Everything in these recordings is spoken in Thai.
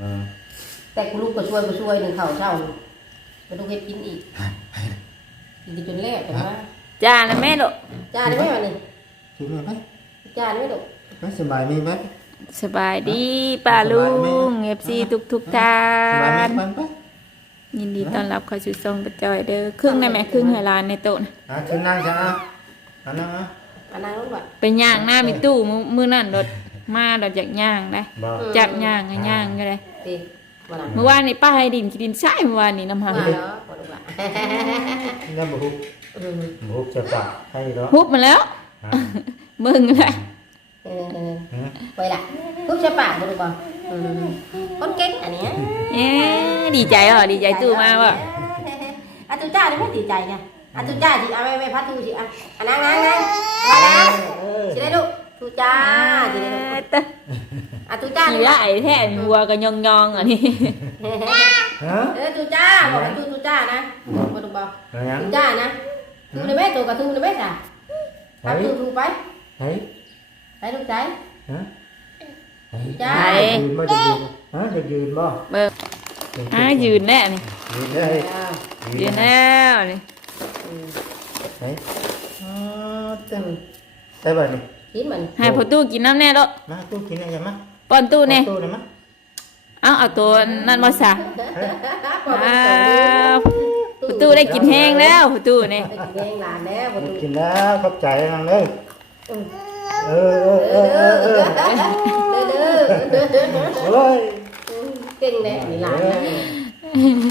เออแต่กูลูกก็ช่วยก็ช่วยหนึ่งเข่าวเช้าก็ต้องเฮ็ดกินอีกกินจนแรกแต่ว่าจ้านะแม่ลูกจ้าได้ไหมวันนี้คิดไหมไหมจ้าได้ไหมลูกไหมสบายมีไหมสบายดีป้าลุงเอฟซีทุกทุกๆท่าสบายไหมนไปไปยินดีต้อนรับเข้าสู่ทรงกระจอยเด้อครึ่งได้ไหมครึ่งไหลานในโต๊ะนะอะขึ้นนั่งจ้ะอะอะนั่งอะอันนั้นลูกว่ะไปย่างหน้ามีตู้มือมือนั่นรถมาดอกจากย่างได้บอกจับย่างก็ย่างก็ได้ ตีวันนั้นเมื่อวานนี่ป้าให้ดินกินดินใช่เมื่อวานนี่น้ำหัมากแล้วบ่ลูกว่ะนี่บุหุบอืมบุหุบจะปากให้เหรอฮุบมาแล้วฮะมึงเลยเออเออฮะไปละลูกจะปากบ่ลูกบ่อืมคนเก่งอันเนี้ยเอ๊ะดีใจเหรอดีใจตู้มาบ่อะตู้จ้าได้ไหมดีใจเนี่ยอะตู้จ้าสิเอาไม่ไม่พัดตู้สิอะอะนั่งนั่งนั่งมาแล้วเออสิได้ลูก ตู้จ้าสิได้ลูกเต้ออะตู้จ้าขี่ไล่แท้วัวก็ยองยองๆอะนี่ฮะเออตู้จ้าบอกให้ตู้ตู้จ้านะบ่ลูกบ่อะไรยังตู้จ้านะตู้ในแม่ตู้กับตู้ในแม่จ้ะเฮ้ทำยตู้ตู้ไปเฮ้ยไปลูกใจ ฮะเฮ้ยจ้า ยืนบ่จะยืนฮะจะยืนบ่เบิกอ่ายืนแน่นี่ยืนได้อ่ายืนแล้วนี่อืมเฮ้ยอ๋อเต็มใช่ป่ะนี่ กินมันให้พอตู้กินน้ำแน่ลูกมาตู้กินอะไรมาป้อนตู้แน่ตู้เลยมั้ยเอาเอาตัวนั่นมาซะปล่อยอ้ามันส่งวพอตู้ได้กินแห้งแล้วพอตู้นี่ได้กินแรงหลานแล้วประตูกินแล้วขอบใจนังเลยเออเออเอเอออเอเอออเด้อเด้อเด้อโอ้ยเก่งแน่นี่หลานนะ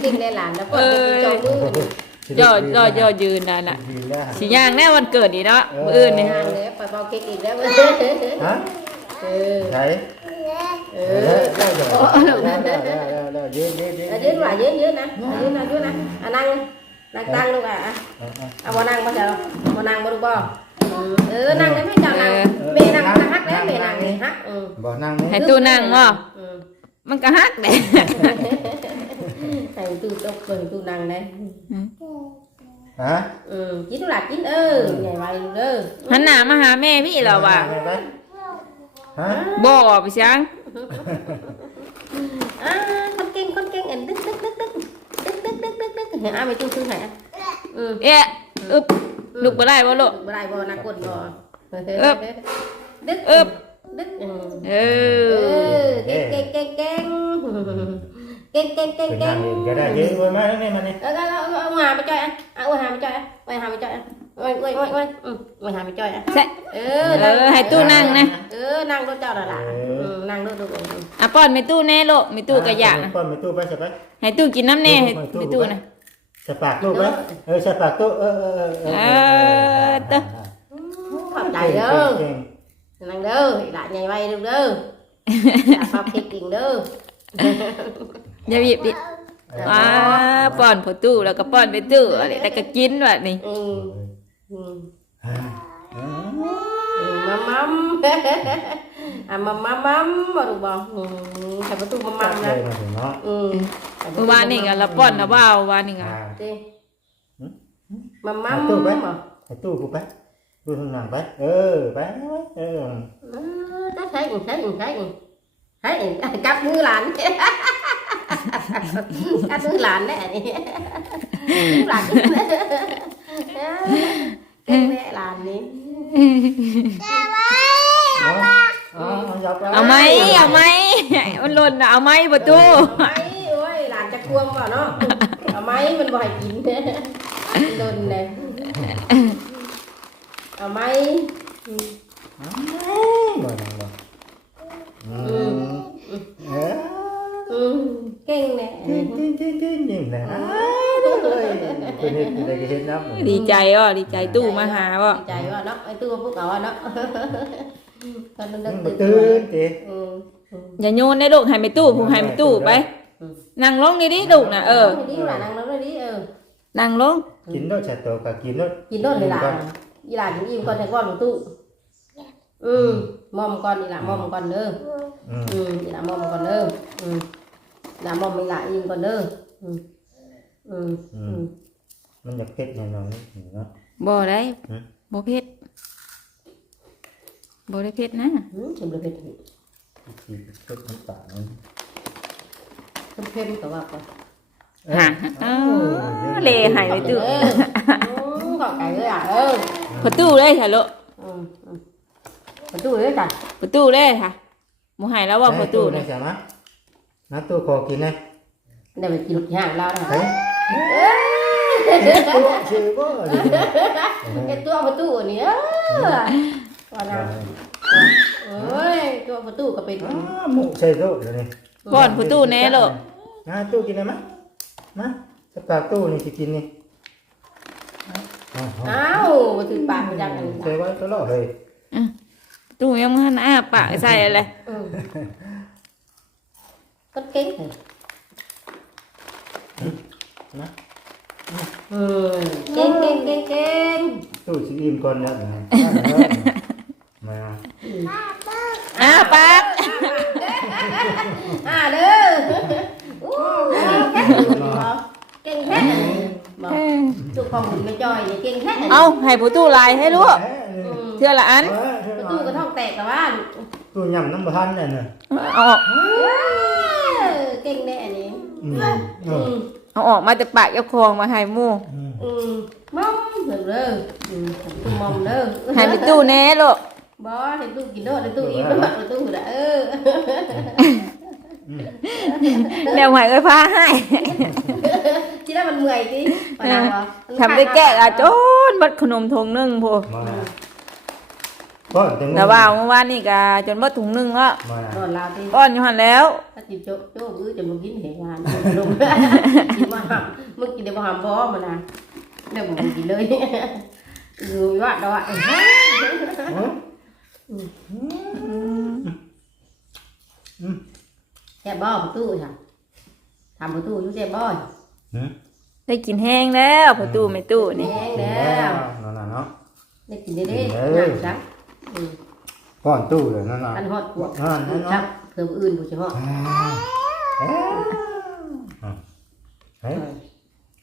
เก่งแน่หลานนะปล่อยมันจองมือ ย่อย่อย่อยืนนั่นน่ะยืนได้สิย่างแน่วันเกิดนี่เนาะมื้ออื่นนี่งานแล้วปล่อยเบาเก่งอีกแล้วฮะเออไหนเอเอออได้ได้ได้ได้ยืนยืนยืนยืนว่ายืนยืนนะยืนนะยืนนะอะนั่งนั่งตั้งลูกอะเอาบ่นั่งบ่เจ้าบ่นั่งบ่ลูกบ่เออนั่งได้ไหมเจ้านั่งเมนั่งนั่งฮักแล้วเมนั่งนี่ฮักอือบ่นั่งนี่ให้ตู้นั่งบ่อือมันก็ฮักเด้ ให้ตู้ตกเบิ่งตู้นั่งได้ฮะอือกินหลักกินเออใหญ่ไว้เด้อหันหน้ามาหาแม่พี่เราว่ะฮะบ่ไปซังอ่าคนเก่งคนเก่งอันดึกดึกดึกดึกดึกดึกดึกดึกดึกเห็นอ้าไม่ตู้ซื้อให้อือเอ๊ะอึบลุกบ่ได้บ่ลูกบ่ได้บ่นักกดบ่เอิบดึกเอิบดึกอือเอเอออเก่งเก่งเก่ง เก่งเก่งเก่งเก่งเป็นเก่นั่งงเองก็ได้ยืนไว้มาแล้วนี่มานี่เออเอาเอาเอาหาไปจ่อยอะเอาหาไปจ่อยอะไปหาไปจ่อยอะโอ้ยโอ้ยโอ้ยโอ้ยอืมไปหาไปจ่อยอะใช่เอเอออให้ตู้นั่งนะเออนั่งรถเจ้าละล่ะอืมนั่งรถดูอะป้อนไปตู้แน่ลูกมีตู้ก็อยากนะป้อนไปตู้ไปใช่ไหมให้ตู้กินน้ำแน่ให้ไปตู้นะใส่ปากตู้ไปเออใส่ปากตู้เออเออเออเออเต้อขอบใจเด้อนั่งเด้อหลานใหญ่ไว้เด้อเด้อหลานฟังเพลงกิ่งเด้อ อย่าหยิบดิอ่าป้อนพอตู้แล้วก็ป้อนไปตู้อะไรแล้วก็กินแบบนี้อืมอืมมัมมัมอะมัมมัมมัมบ่ดูบ่อืมใส่ประตูมัมมัมนะเนาะอืมเมื่อวานนี่ก็ละป้อนละว่าววานนี่ก็ดิมัมมัมตู้ไปบ่ให้ตู้กูไปตู้ทางนั่งไปเออไปเออเออได้ใช่ใช่ใช่ใช่จับมือหลาน จับมือหลานแน่นี่หลานเก่งแน่หลานนี่เอาไหมเอาไหมมันหล่นน่ะเอาไหมประตูเอาไหมโอ้ยหลานจะควงบ่เนาะเอาไหมมันบ่ให้กินโดนเลยเอาไหมอืม เก่งแน่ดีใจอะดีใจตู้มาหาบ่ดีใจว่าเนาะไอ้ตู้พวกเราอะเนาะตอนนั้นนึกตื่นเจ๊อืมอย่าโยนในลูกให้ไปตู้ผู้ให้ไปตู้ไปนั่งลงนี่ดิลูกน่ะเออดีหลานนั่งแล้วเลยดิเออนั่งลงกินด้วยชาโตกับกินด้วยกินโดนเลยหลานอีหลานกินอิ่มก่อนแต่ก่อนหนูตู้อืมมอมก่อนอีหลานมอมก่อนเด้ออืมอืมอีหลานมอมก่อนเด้ออืม อีหลานมอมอีหลานอิ่มก่อนเด้ออืมอืมอืมมันจะเผ็ดแน่นอนเนาะบ่ได้ฮะบ่เผ็ดบ่ได้เผ็ดนะอืมชิมเลยเผ็ดที่เผ็ดน้ำตาลเข้มกับว่าไปฮะอ้าวเลหายไปตู้เอออืมก็ไก่เลยอะเออประตูเลยค่ะลูกอืมอืมประตูเลยจ้ะประตูเลยค่ะหมูหายแล้วว่าประตูเนี่เนี่ยยใช่ไหม น้ำตู้ขอกินนะเดี๋ยวไปกินห่างเรานะเฮ้ยตัวชื่อบ่เลยไอตัวประตูนี่เออว่านะเอ้ยตัวประตูก็เป็นอ้าหมูใส่ตู้เดี๋ยวนี้ป้อนประตูแน่ลูกนะตู้กินได้ไหมมาสปาตู้นี่สิกินนี่อ้าวอ้าวมาถึงปากมันยังอันนี้ใส่ไว้ตลอดเลยประตูยังมันอ้าปากใส่อะไร อืมก็เก่งเลยนะอืมเก่งเก่งเก่งเก่งตู้สิอิ่มก่อนนะมาอ้าปากอ่าเด้ออู้เก่งแค่บอกจุกของไม่จอยนี่เก่งแค่เอาให้ประตูลายให้ลูกเทื่อละอันประตูก็ท้องแตกแต่ว่า ตู้ยำน้ำมันทันเนี่ยนะเอาออกเก่งแน่อันนี้อืมอืมเอาออกมาแต่ปากเจ้าของมาให้หมู่อืมอืมมอมเด้อเด้ออืมตุ้มมอมเด้อให้ประตูแน่ลูกบ่ให้ตู้กินโดดให้ตู้อิ่มโดดให้ตู้น่ะเออแล้วหายไว้พาให้ที่ได้มันเมื่อยสิปะนาวบ่ทำได้แก้อะโจนบัดขนมถุงหนึงพูมา ป้อนเต็มแต่ว่าเมื่อวานนี่ก็จนบัดถุงหนึงแล้วมาโดนลาวติป้อนอยู่หันแล้ว ถ้าจิบโจ๊กโจ๊กอื้อจะมากินเหตุงานลงกินมาหำมึงกินได้บ่หำบ่มันน่ะเดี๋ยวบ่กินเลยอยู่ว่าดอกแซ่บบ่ประตูค่ะทำประตูอยู่แซ่บบ่ได้กินแห้งแล้วประตูไม่ตู้นี่ แห้งแล้ว นั่นน่ะเนาะได้กินได้เด้หนักจัง อืมป้อนตู้เลยนั่นน่ะกันฮอดพวกนั่นนั่นจับเนาะเพิ่มอื่นบ่ใช่ฮอดเฮ้ย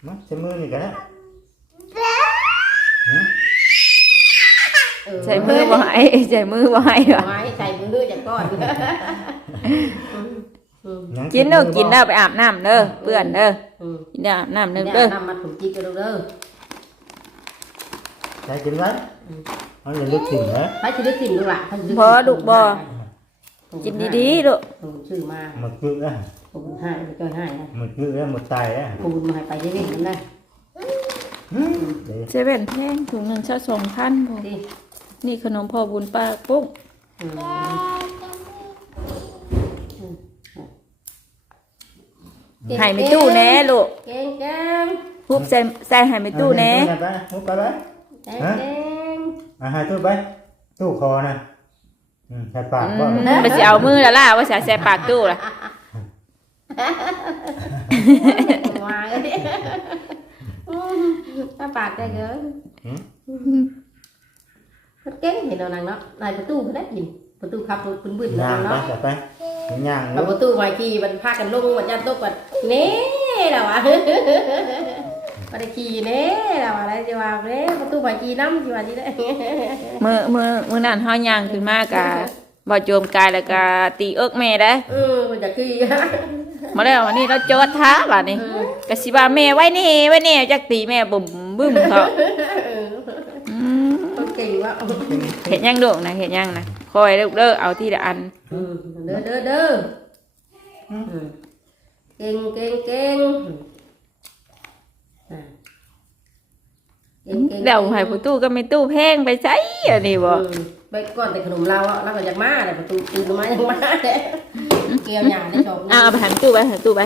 มาใช้มือนี่กันนะเออใส่มือบ่ให้ใส่มือบ่ให้ว่ะไม้ใส่มือจากก้อนอืมกินเด้อกินเด้อไปอาบน้ำเด้อเปื้อนเด้ออืมกินเด้ออาบน้ำเดี๋เด้ยอวเด้อนำมาถุงจิกกันเด้อ ใช้กินไว้ เอาอย่าลึกถึงนะไปสิได้กินดูล่ะพอลูกบ่ กินดีๆลูกๆผมชื่อมาหมดกึกแล้วผมให้ไปจ้อยให้นะหมดกึกแล้วหมดตายแล้วปูนมาให้ไปได้เรื่อยๆนะเดี๋ยวเซเว่นแพงถุงหนึงซะ2,000พอที่นี่ขนมพ่อบุญป้าปุ๊กอืมให้ไม่ตู้แน่ลูกเก่งเก่งฮุบใส่ใส่ให้ไม่ตู้แน่ไปมุกไปไป เก่งเก่ง อ่าให้ตู้ไปตู้คอนะอืมใส่ปากอืก็มมันสิเอามือละล่ะว่าสิใส่ปากตู้ล่ะมาเลยถ้าปากได้เกินมันเก่งเห็นเรานังเนาะนายประตูเขาได้ยินประตูขับรถบึ้นๆย่างเนาะไปจับไปย่างเอาประตูมาขี่มันพากันลงมันยันตกกันเน่แล้ววะ มาได้ขี่เน่แล้วอะไรจะว่าเน่ประตูมาขี่น้ำจะว่าที่ได้มือมือมือนั่นเฮาย่างขึ้นมากะบ่โจมกายแล้วก็ตีเอิกแม่ได้เออมันจะขี่มาแล้ววันนี้เราโจทท้าบัดนี้กะสิว่าแม่ไว้นี่ไว้นี่จักตีแม่บุ่มบึ้มเขาอืมต้องเก่งว่าเห็นยังโด่งนะเห็นยังนะคอยเด้อเด้อเอาทีละอันเด้อเด้อเด้อเก่งเก่งเก่ง เก่งเก่งเดี๋ยวให้ประตูก็ไม่ตู้แพงไปใช้อันนี้บ่ไปก่อนแต่ขนมเราอะแล้วก็อยากมาแต่ประตูตื่นมายังมาเกี่ยวหยาได้ชมอ่าเอาไปหันตู้ไปหันตู้ไป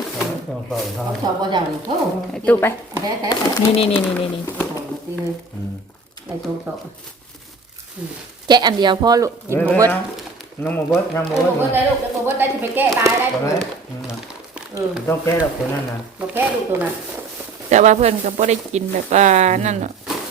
ต้องเป่าเขาชอบก็จังโอ้ไปตู้ไปแท้แท้นี่นี่นี่นี่นี่นี่ตีเลยอืมได้ชมชอบแกะอันเดียวพ่อลูกกินบ่เบิดน้องโมเบิร์ตน้องโมโอ้เบิร์ตโหได้ลูกโอ้โหได้จะไปแก้ตายได้ลูกอืมต้องแก้หรอกตัวนั้นนะมาแก้ลูกตัวน่ะแต่ว่าเพื่อนก็บ่ได้กินแบบว่านั่นหรอก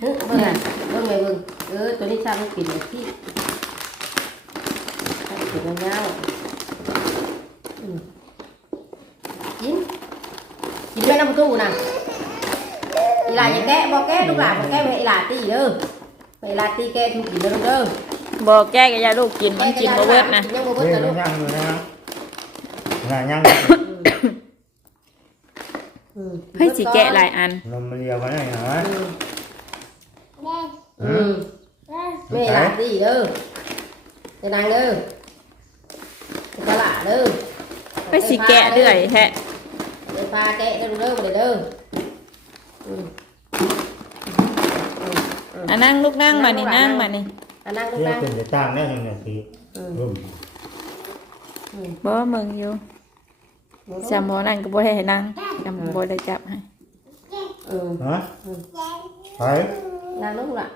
ได้ให้นั่งจำบ่ได้จับให้อืมฮะไปนั่งลูกล่ะเอาไว้นั่งเลนั่ยงตู้เออนั่งตู้ก็นั่งนั่งตู้ก็นั่งนั่งตู้ก็นั่งเออบ่เอาออกมาหลานมันหกเด้อป้าแม่แล้วไม่ให้หลานตีเด้อนั่งเด้ออืมให้หลานตีเด้อ Ừ. Mẹ làm gì ư? Thế đang ư? Có lạ ư? Cái xì kẹ đưởi hẹ. Để pha kẹ đâu đâu để đâu. ăn À lúc năng mà nè năng mà nè. À năng lúc năng. Để tang đấy này thì. Ừ. Ừ. Ừ. Bố mừng vô. Sao món ăn của bố hay năng, làm bố đã chậm hả? Ừ. Hả? Phải. Năng lúc nào?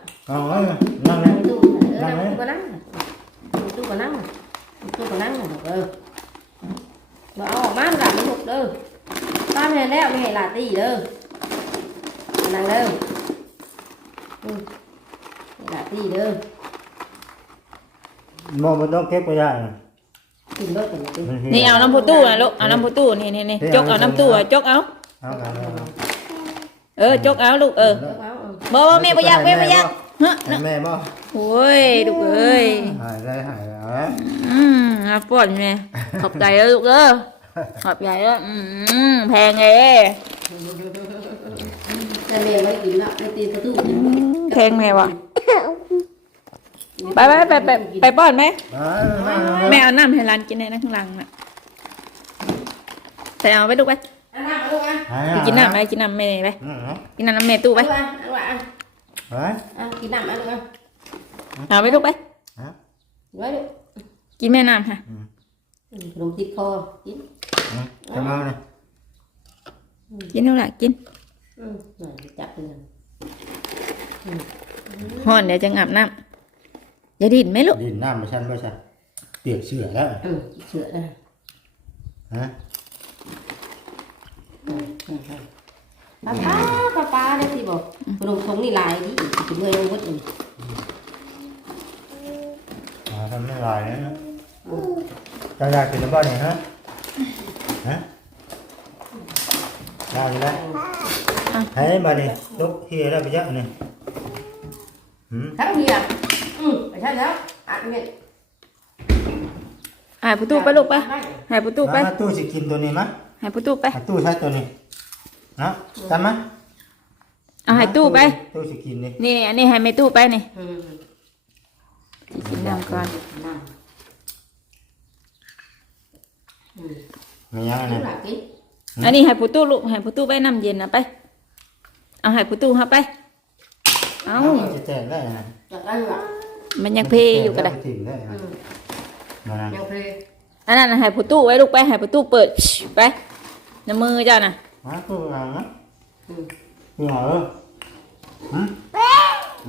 มองมันต้องเก็บไปได้นะกินเด้อกินเด้อมันี่เอาน้ำผู้ตู้นะลูกเอาน้ำผู้ตู้นี่นี่นี่จกเอาน้ำตู้อะจกเอาเอากันเอากันเออจกเอาลูกเออเอาเอาเอาบ่บ่แม่บ่อยากแม่บ่อยาก ฮะให้แม่บ่โอ้ยลูกเอ้ยหายได้หายแล้วนะอืมเอาป้อนแม่ขอบใจเด้อลูกเด้อขอบใจเด้ออืมแพงเอ้แต่แม่ไม่กินละไม่ตีประตูอืมแพงแม่ว่ะไปไปไปไปไปป้อนไหมเอาเอาแม่เอาน้ำให้ร้านกินในนั่งข้างหลังน่ะใส่เอาไปลูกไปอันนั้นเอาลูกอะเอาไปกินน้ำไปกินน้ำแม่ไปอืมเอากินน้ำแม่ตู้ไปเอ ไปอะกินน้ำเอาลูกอะเอาไปลูกไปไว้ลูกกินแม่น้ำค่ะอืมขนมติดคอกินอืมจะมาเลยกินเท่าไหร่กินอืมหน่อยจับเลยห่อนเดี๋ยวจะอาบน้ำอย่าดิ้นไหมลูกดินน้ำไม่ชันไม่ชันเปียกเสือแล้วอืมเชื่อนะฮะ ป้าป้าป้าป้าได้สิบอกขนมทงนี่ลายนี่ถึงเมื่อยลงวัดอืมอ่าทำไม่ลายนะจะอยากกินบ้านไหนฮะฮะได้อยู่แล้วให้มาดิลุกเฮียแล้วไปเยอะนี่หืมทั้งเมียอืมไม่ใช่แล้วอะเมียหายประตูไปลูกไปหายประตูไปมาตู้สิกินตัวนี้มั้ยหายประตูไปมาตู้ใช้ตัวนี้ นะจำมั้ยเอาหายตู้ไป ตู้สิกินนี่นี่อันนี้ให้แม่ตู้ไปนี่อืมสิกินน้ำก่อนน้ำอืมไม่ยังกินี่นหลับกินอันนี้ให้ประตูลูกให้ประตูไปน้ำเย็นนะไป เอาให้ประตูฮะไป เอาจะแจกได้นะจากนั้นหลับมันยังเพอยู่ก็ได้ถิ่มได้นะอืมมานะยังเพลอันนั้นน่ะให้ประตูไว้ลูกไปให้ประตูเปิดไปน้ำมือเจ้าน่ะ มาตู้วางนะอืมตู้เหรอหืม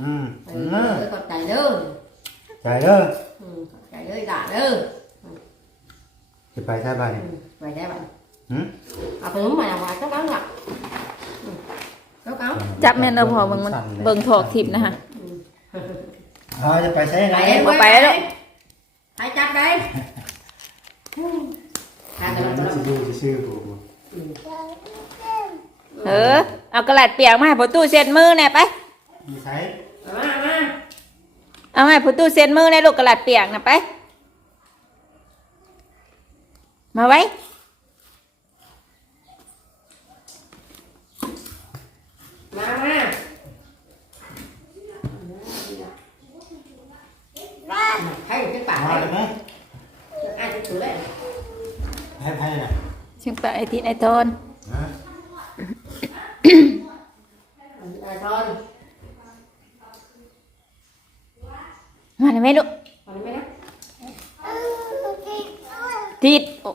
อืมเออือมขอบใจเด้อใจเด้ออืมขอบใจเด้อด่าเด้อจะไปใช้บ้านอืมไปได้บ้างหืม เอาขนมมาเอาไว้เจ้าก้าวหลับอืมเจ้าก้าวจับแม่นเราพอเบิ่งมันเบิ่งถอกทิพย์นะคะอ๋อจะไปใช้ไหนบ่ไปแล้วให้จับได้ทางกันแล้วจะดูจะชื่อกูเออ เอากระดาษเปียกมาให้ประตูเช็ดมือแน่ไป มีใช้มามาเอาให้ประตูเช็ดมือในลูกกระดาษเปียกน่ะไป มาไว้ มามาให้ขึ้นปากมาให้ได้ไหมอ่านถูกเลยให้ให้นะ เชิงปะไอทิศไอทอนฮะอ่านตอนมาได้ไหมลูกมันไม่นะทิศโอ้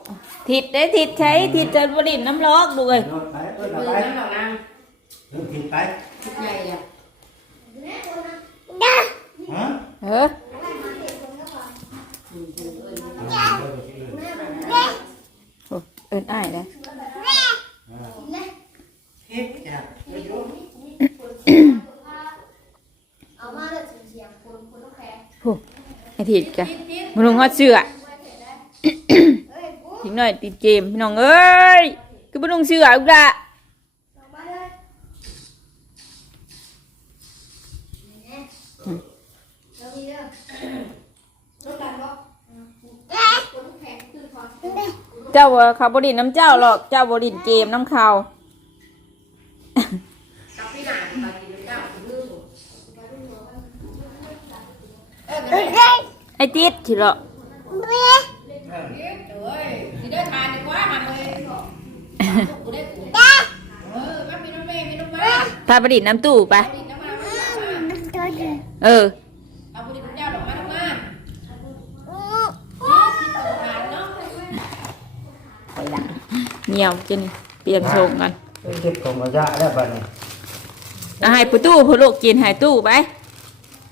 ทิศได้ทิศใช้ทิศจะบริณน้ำร้อกดูเลยโดนไปโดมืนอไปน้ำดอกนางโดนผิดไปชุดใหญ่เลยฮะเออโอ้ เอินอ้ายเลย Ừ, เออ ừ, เอินอ้ายเลย ừ. เอินอ้ายเลยอืมเอินอ้ายเลยเก็บจ้ะเอามาเลยเสียงคุณคุณต้องแพ้ไอ้ทิดกะมึงลงฮอดเสื้อเอ้ยปุ๊บทิ้งหน่อยติดเกมพี่น้องเอ้ย คือบ่ลงเสื้ออุกละ ลงมาเลยเนี่ยเรามีเด้อรถกันบ่คุณต้องแพ้คือพอ เจ้า ว่าเขาบ่ดินน้ำเจ้าหรอกเจ้าบ่ดินเกมน้ำเขากับพี่หนาไปกินเจ้าลืมไอ้ติดสิเหรอเอ้ยสิได้ทานดีกว่ามาเลยกูได้กูเออมาพี่น้องแม่พี่น้องแม่พาบ่ดินน้ำตู้ไปดินน้ำมาเออ เอาบุหรี่เจ้าดอกไม้ดอกไม้เนาะ ไปละ เหนียวกินเปลี่ยนทรงกันเก็บของระยะได้บัดนี้เอาให้ผู้ตู้ผู้ลูกกินให้ตู้ไป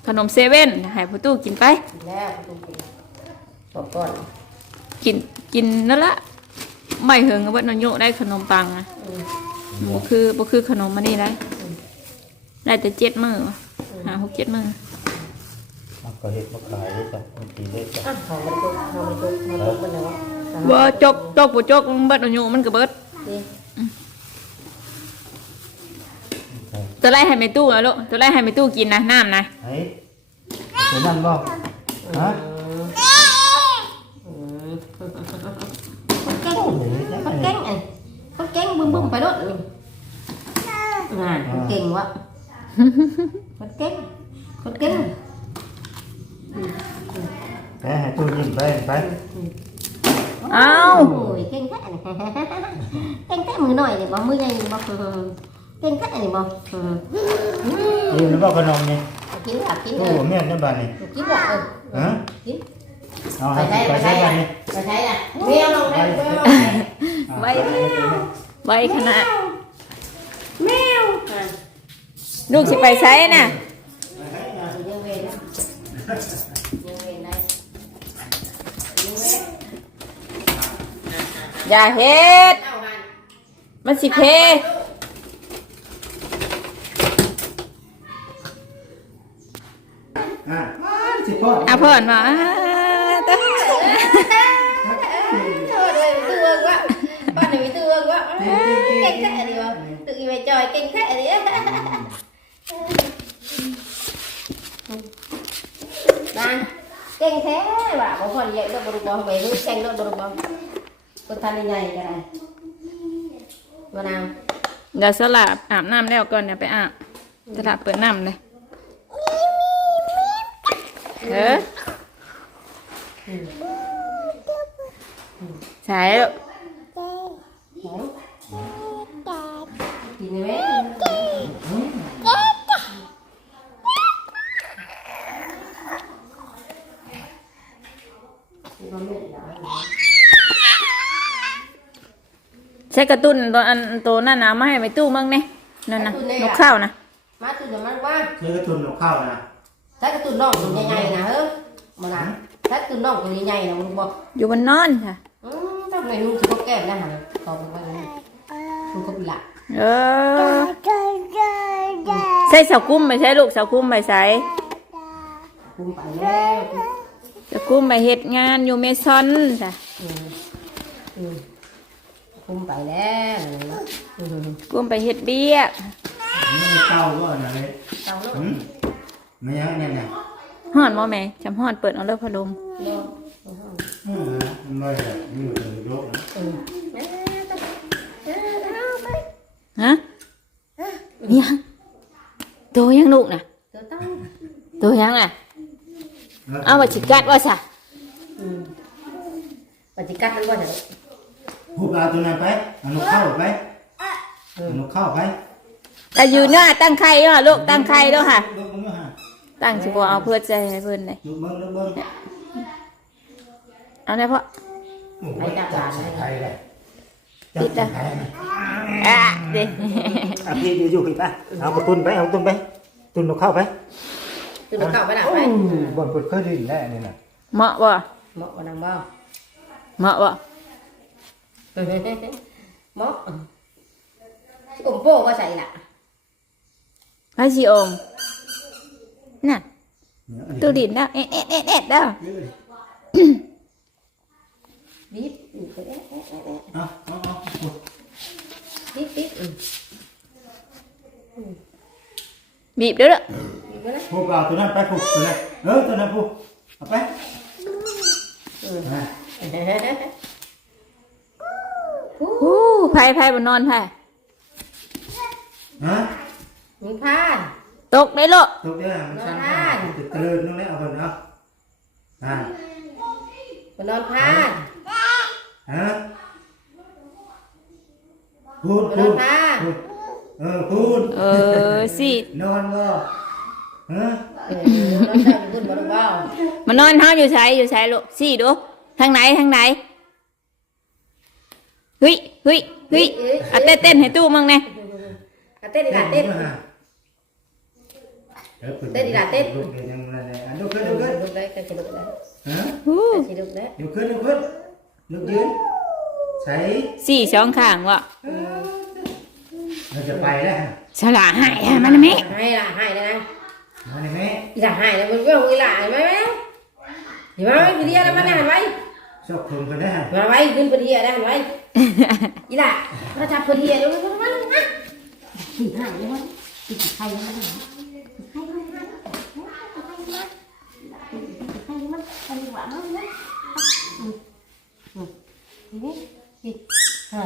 ขนมเซเว่นให้ผู้ตู้กินไป แล้วกูกินบอกก่อนกินกินนั่นละไม่เหิงกับว่านนโยได้ขนมปังนะบ่คือบ่คือขนมมันนี่ได้ได้แต่เจ็ดมือวะหาหกเจ็ดมือมัน ก็เฮ็ดบ่ขายได้จ้ะบางทีได้จ้ะอะหอมมันจุกหอมมันจุกมันจุกมันแล้วบ่จกจกบ่จกเบิดนนโยมันก็เบิดดีตัวแรกให้แม่ตู้นะลูกตัวแรกให้แม่ตู้กินนะน้ำนะเฮ้ยเป็นนั่นบ่ฮะคนเก่งโอ้โหยังคนไงเก่งไอ้คนเก่งบึ้มบึ้มไปรถเลยอ่าคนเก่งวะคนเก่งคนเก่ง ไปให้ตู้ยิ้ม ไปไปเอ้าโอ้ยเก่งแค่เก่งแค่มือหน่อยเลยบ่มือใหญ่บ่เก่งแค่นี่บ่ยิ้มแล้วบ่ขนมนี่กินอะกินโอ้เออเมียนได้บัดนี้กินอะเออฮะกินเอาไปให้ใช้ไปไปใช้ใช้บัดนี้ไปใช้น่ะเมียลงได้เมียลงได้ไว้ไว้ขนาดแมวลูกสิไปใช้น่ะ อย่าเฮ็ดเอาหันมันสิเพอะสิพ่ออะเพิ่นว่าอ่าตะเออเลยตื้อวะบ้านไหนมีตื้อวะเก่งแท้ดิวะตื้อไปจอยเก่งแท้ดินางเก่งแท้ว่ะบางคนใหญ่ดอกบรุบอไปรู้เก่งดอกบรุบอค นทำยังไงกันได้มะนาวเดี๋ยวสลับอาบน้ำแล้วก่อนเดี๋ยวไปอาบสลับเปิดน้ำเลยเออใช่ลูก กินไหม ใช้กระตุ้นตัวอันตัวนั่นนะมาให้ไปตู้มั่งเนี่ยนั่นนะนกข้าวนะมาตื่นมาบ้านเชื่อกระตุนกับข้าวนะถ้ากระตุ้นน้องตัวใหญ่ๆนะเฮ้ยมะนาวถ้ากระตุ้นน้องตัวใหญ่ๆนะมึงบอกอยู่บนนอนค่ะอืมทำไมนุ่งชุดแก้มนะฮะตอนไปนี่นุ่งกบละเออใส่เสากุ้มไปใช้ลูกเสากุ้มไปใส่คุมไปแล้วเสากุ้มไปเฮ็ดงานอยู่เมซอนจ้ะอืมอืมคุมไป แล้วอืมกุ้มไปเฮ็ดเบี้ยกนี่เต้าก็นะเลยเจ้าลูกหืมไม่ยังเนี่ยเนี่ยฮ้อนบ่แม่จำฮ้อนเปิดเอาเลยพัดลมเนาะอืมมันไม่แบบนี่เลยยกนะอืมฮะยังตัวยังลูกน่ะเจ้าต้องตัวยังน่ะเอาว่าสิกัดว่าซะอืมปฏิกัดมันว่าจะ พูดเอาตัวนั้นไปเอานกเข้าไปเอานกเข้าไปแต่อยู่หน้าตั้งไข่เนาะลูกตั้งไข่เนาะค่ะ ลูกมึงฮะตั้งสิบ่เอาเพื่อใจให้เพิ่นเลยลูกเบิ้งลูกเบิ้งเอาได้เพราะ โอ้ยจับไทยเลยติดจัอะบไทยนะอะเด้อะพี่อยู่อยู่พี่ไปเอากระตุนไปเอากระตุนไปตุนนกเข้าไปตื่นเก่าไปหนักโอ้ไปยบนเปิดเคยได้ยินแน่นี่น่ะเหมาะบ่เหมาะกว่านังบ่เหมาะบ่เหมาะอมโป้ก็ใส่ละพระชีองค์น่ะตูดินแล้วเอ็ดเอ็ดเอ็ดเอ็ดแล้วบี บอืมเอ๊ะเอ๊ะเอ๊ะเอ๊ะเอาเอาเอาบีบบีบอืมบีบเด้อเด้อบี ฮู้ไผ่ไผ่บนนอนไผ่ฮะมึงพานตกได้โลกถูกเด้อมันสั่นนอนติดตะลึงนู่นแหละเอาเพิ่นเอาอ่ามันนอนพานฮะพูดมันนพูอนดพานพูดเออพูดเออสินอนบ่ฮะเออนอนใส่บุญมาดูเบามันนอนเฮาอยู่ไสอยู่ไสลูกสิดูทางไหนทางไหน เฮ้ยเฮ้ยเฮ้ยอะเต้นเต้นให้ตู้มั่งแน่อะเต้นดีกว่าเต้น เต้นดีกว่าเต้นลุกเลยยังไงอะลุกขึ้นลุกขึ้นลุกได้ก็จะลุกได้ฮะฮู้ก็จะลุกได้ลุกขึ้นลุกขึ้นลุกยืนใส่สี่สองข้างวะเราจะไปแล้วฉลาหายอะมันแม่ให้ละให้เลยนะมาเลยแม่อีหล่าให้เลยมันก็อีหล่าเห็นไหมแม่เห็นไหมพี่เดียแล้วมันหันไว้ ชอบคนกันได้มาไว้ขึ้นพี่เดียได้หันไว้อีหล่าเราจับพี่เดียเดี๋ยวมันมันมันตีให้เลยมันตีไข่มันตีไข่มันตีไข่มันอันนี้หวานมันนะอืมอืมนี่นี่ฮะ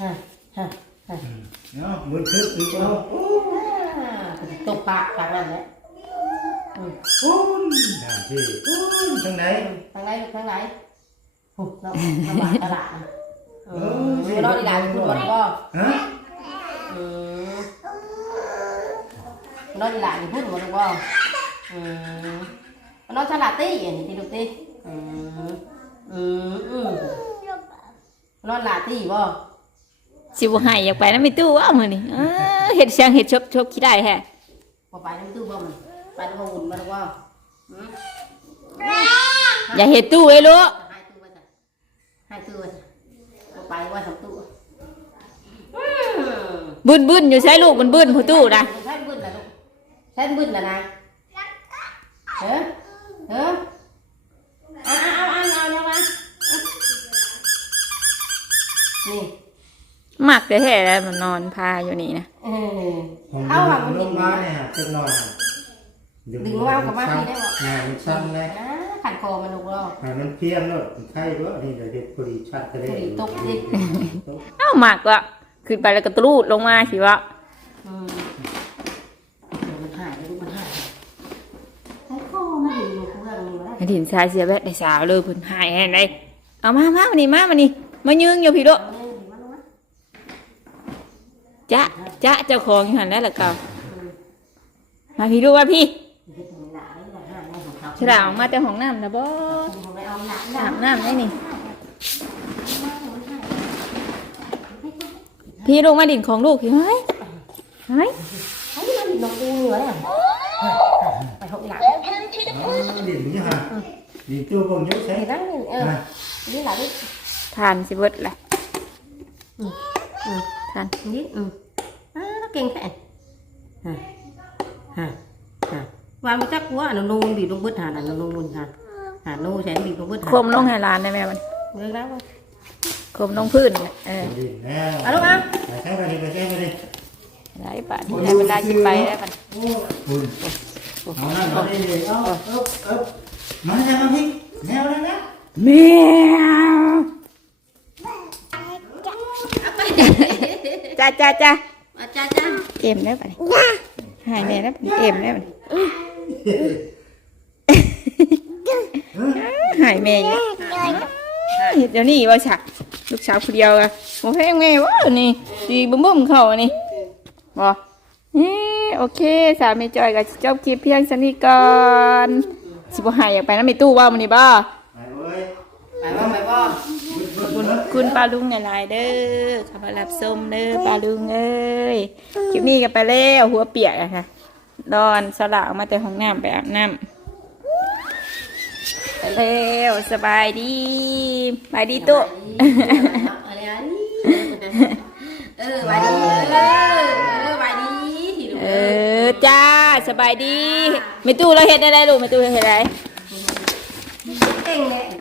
ฮะฮะฮะเนาะมือขึ้นอีกแล้วตกปากปากนั่นแหละปุ้นนั่นที่ปุ้นทางไหนทางไหนทางไหนโอ้ เราเราบาดตลาดนะเออเราดีหลายคุณบอลก็ฮะเออเราดีหลายคุณบอลก็เออเราฉลาดตีอันนี้ที่ลูตีเออเออเออเราหลาตีบ่สิบ่ให้อยากไปน้ำมีตู้ว่ามื้อนี้เออเฮ็ดเสียงเฮ็ดชบชบขี้ได้แฮะพอไปน้ำตู้บ่มันไปน้ำหุ่นมันก็อย่าเฮ็ดตู้ไว้ลูก ให้ตู้ไปจ้ะไปว่าสองตู้บึนบึนอยู่ใช้ลูกมันบึนผู้ตู้นะใช้บึ้นนะลูกใช้บึ้นนะนายเฮ้อเฮ้อเอาเอาเอาเอาเอามานี่มักแต่แท้แล้วมันนอนพาอยู่นี่นะเออผมเอาอะมันลดึงงมามาเนี่ยฮะจักหน่อยฮะดึงมากับมาที่ได้บ่งานมันสั้นเลยอ่า ขันคอมันลูกเรางานมันเพียงเลยใช่ด้วยนี่เดี๋ยวเด็กพอดีชัดจะได้พอดีตกดิ ตกเอ้ามักก็ขึ้นไปแล้วก็ตรูดลงมาสิวะอืมเดี๋ยวมันหายลูกมันหายใช้คอมาดึงลูกเรื่องนี้ได้ถิ่นชายเสียแวะได้สาวเลยเพิ่นหายแห่งใดเอามามามานี่มามานี่มายืงอยู่พี่โลเอาเลยจ๊ะจ๊ะเจ้าของอยู่หันแล้วล่ะเก่ามาพี่ลูว่าพี่ ฉลาดออกมาแต่ห้องน้ำนะบ่ของเราเอาหลานอาบน้ำได้นี่ พี่ลงมาดินของลูกพี่เฮ้ยเฮ้ยเฮ้ยมันนกอูเหนือเนี่ยไปหกหลังอ๋อเด่นนี่ฮะดีตัวบงยกใช่เห็นนั่งนี่เออฮะนี่หลังนี่ทานสิเบิดแหละอืมทานนี่อืมอ่าเก่งแค่ฮะฮะฮะ วางไปจักหัวอันนู้นบีบลงบึ้ดหาอันนู้นหาหาโน่แสนบีบลงบึ้ดหาคมลงให้หลานได้ไหมมันเลิกแล้วคมลงพื้นเนี่ยเออดีแล้วเอาลูกเอาไปใช้ไปดิไปใช้ไปดิได้ปะได้เวลาสิไปได้ปะโอ้คุณเอานั่นเอาดิเอาเอาเอามาแล้วมาพี่แนวแล้วนะแมวจ้าจ้าจ้าอาจารย์จ้าเอ็มได้ปะนี่หายแม่ได้ปะนี่เอ็มได้ปะนี่ หายแม่อีกแล้วเดี๋ยวนี้ว่าฉักลูกสาวคนเดียวอะโมแพงแม่วะนี่ดีบุ้มบุ้มๆเข้าอันนี่บอนี่โอเคสามีจอยกับจบคลิปเพียงสนิทก่อนสิบหายอยากไปน้ำมีตู้ว่ามันนี่บ้าไปเว้ยไปบ่ไปบ่คุณคุณปลาลุงในลายๆเด้อเข้ามารับส้มเด้อปลาลุงเอ้ยคลิปนี้กันไปแล้วหัวเปียกอะค่ะ ดอนสลากมาแต่ห้องน้ำไปบน้ำไปเร็วสบายดีบายดีตุเออบายดีเออบายดีเออจ้าสบายดีไม่ตู้เราเห็ดอะไรลูกไม่ตู้เห็ดอะไรเก่งเ